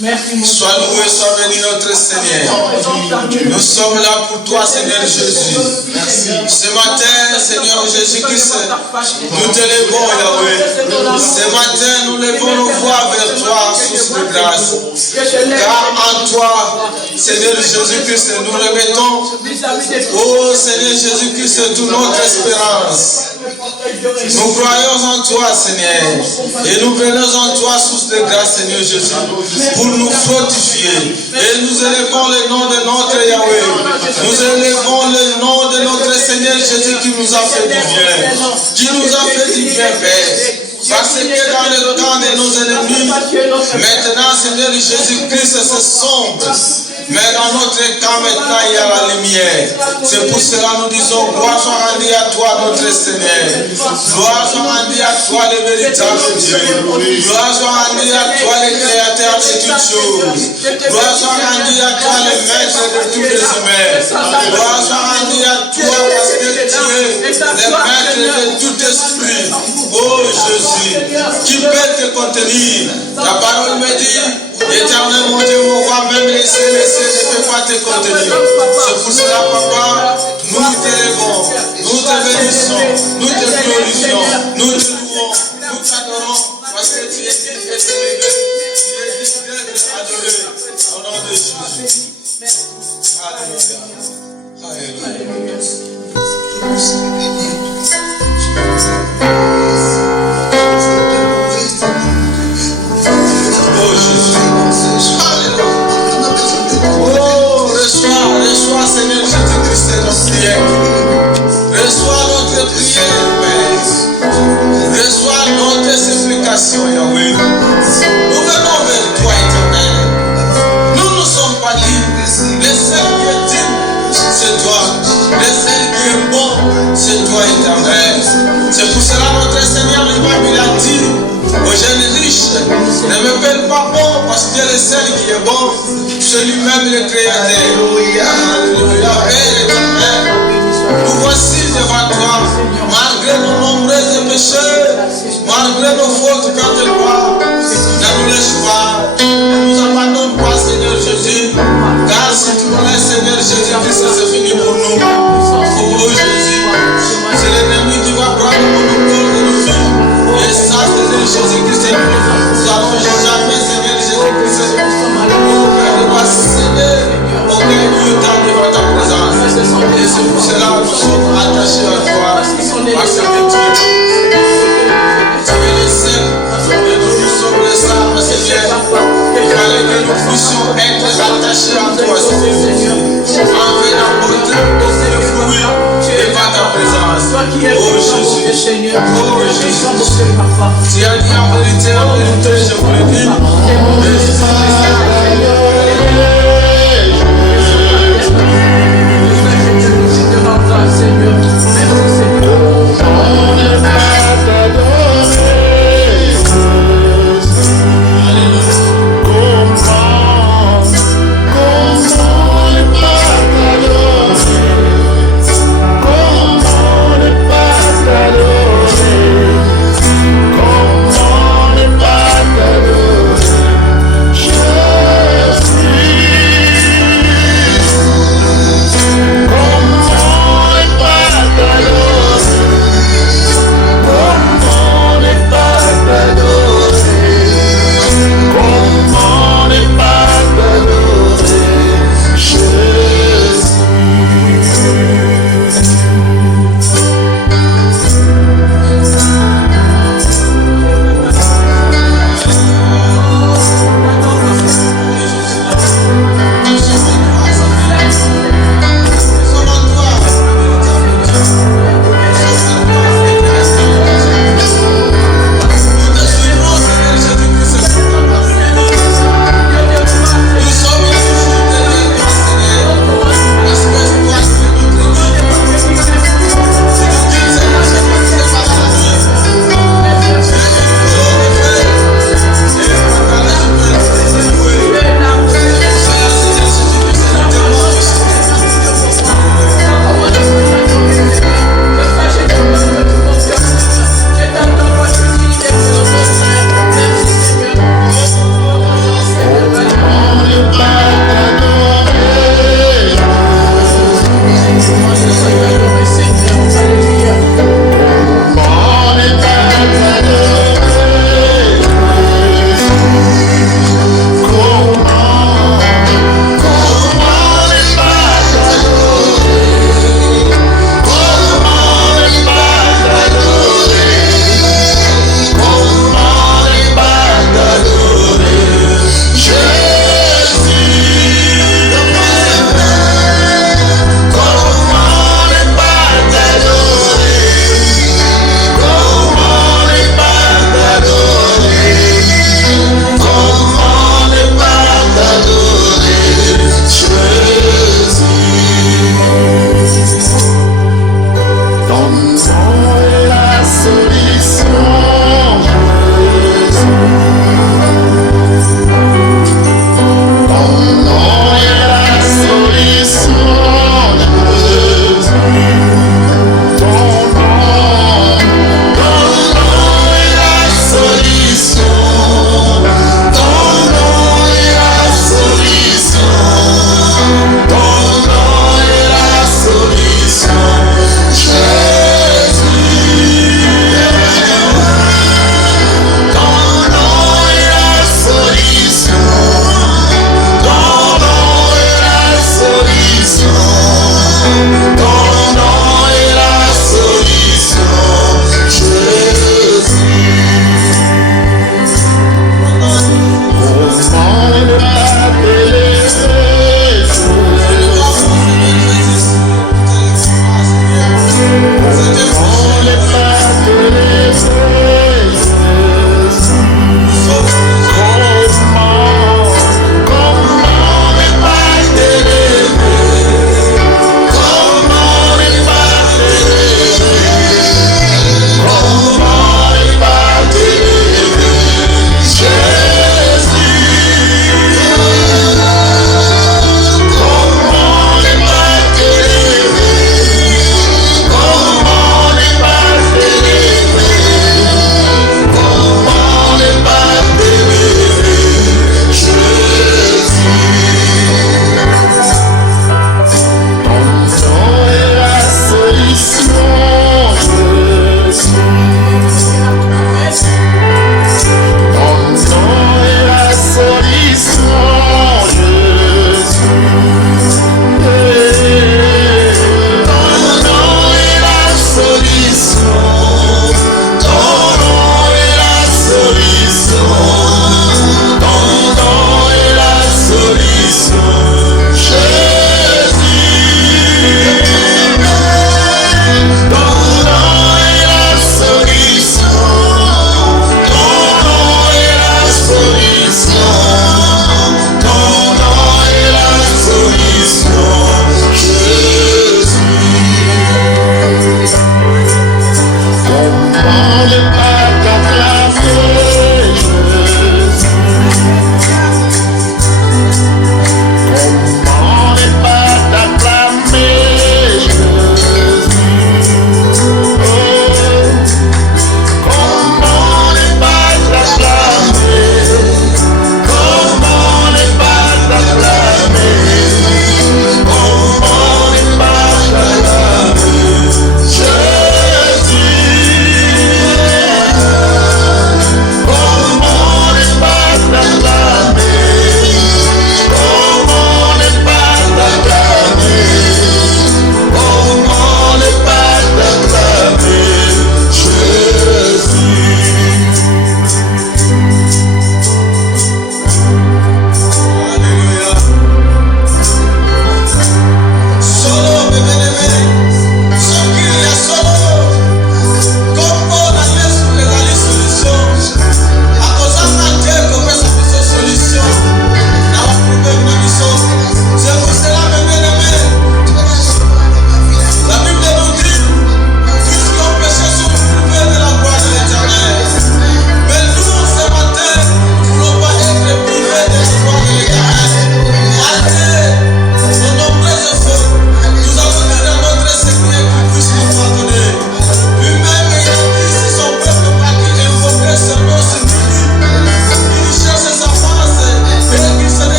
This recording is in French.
Sois loué, sois béni notre Seigneur. Nous sommes là pour toi, Seigneur Jésus. Ce matin, Seigneur Jésus-Christ, nous te levons, Yahweh. Ce matin, nous levons nos voix vers toi, source de grâce. Car en toi, Seigneur Jésus-Christ, nous remettons, oh Seigneur Jésus-Christ, toute notre espérance. Nous croyons en toi, Seigneur, et nous venons en toi, source de grâce, Seigneur Jésus, pour nous fortifier. Et nous élevons le nom de notre Yahweh. Nous élevons le nom de notre Seigneur Jésus qui nous a fait du bien. Qui nous a fait du bien, Père. Parce que dans le temps de nos ennemis, maintenant, Seigneur Jésus-Christ, c'est sombre. Mais dans notre camp, maintenant, il y a la lumière. C'est pour cela que nous disons, gloire soit rendue à toi, notre Seigneur. Gloire soit rendue à toi, le véritable Dieu. Gloire soit rendue à toi, le créateur de toutes choses. Gloire soit rendue à toi, le maître de tous les humains. Gloire soit rendue à toi, parce que tu es le maître de tout esprit. Oh Jésus, qui peut te contenir? Ta parole me dit, éternel mon Dieu, mon roi, même les cieux ne peut pas te contenir. C'est pour cela, Papa, nous t'élevons, nous te bénissons, nous te glorifions, nous te louons, nous t'adorons, parce que tu es digne d'être élevé, tu es digne d'être adoré, au nom de Jésus. Alléluia. Alléluia. Oh Jésus. Oh, reçois Seigneur Jésus-Christ notre prière. Reçois notre prière, Père. Reçois notre supplication, Yahweh. Nous venons vers toi, éternel. Nous ne sommes pas libres. Le seul qui est digne, c'est toi. Le seul qui est bon, c'est toi, éternel. C'est pour cela notre Seigneur lui-même, il a dit aux jeunes riches, ne m'appelle pas bon parce que le seul qui est bon, c'est lui-même le Créateur. Alléluia, Père éternel. Nous voici devant toi, malgré nos nombreux péchés, malgré nos fautes quand tu vois, ne nous laisse pas, ne nous abandonne pas, Seigneur Jésus, car si tu nous laisses, Seigneur Jésus-Christ, c'est fini pour nous. Oh Jésus, c'est l'ennemi qui va prendre le monopole de nos vies. Et ça, Seigneur Jésus-Christ, nous n'allons jamais, Seigneur Jésus-Christ, nous ne pas céder aucun lieu devant ta présence. Et c'est pour cela que nous sommes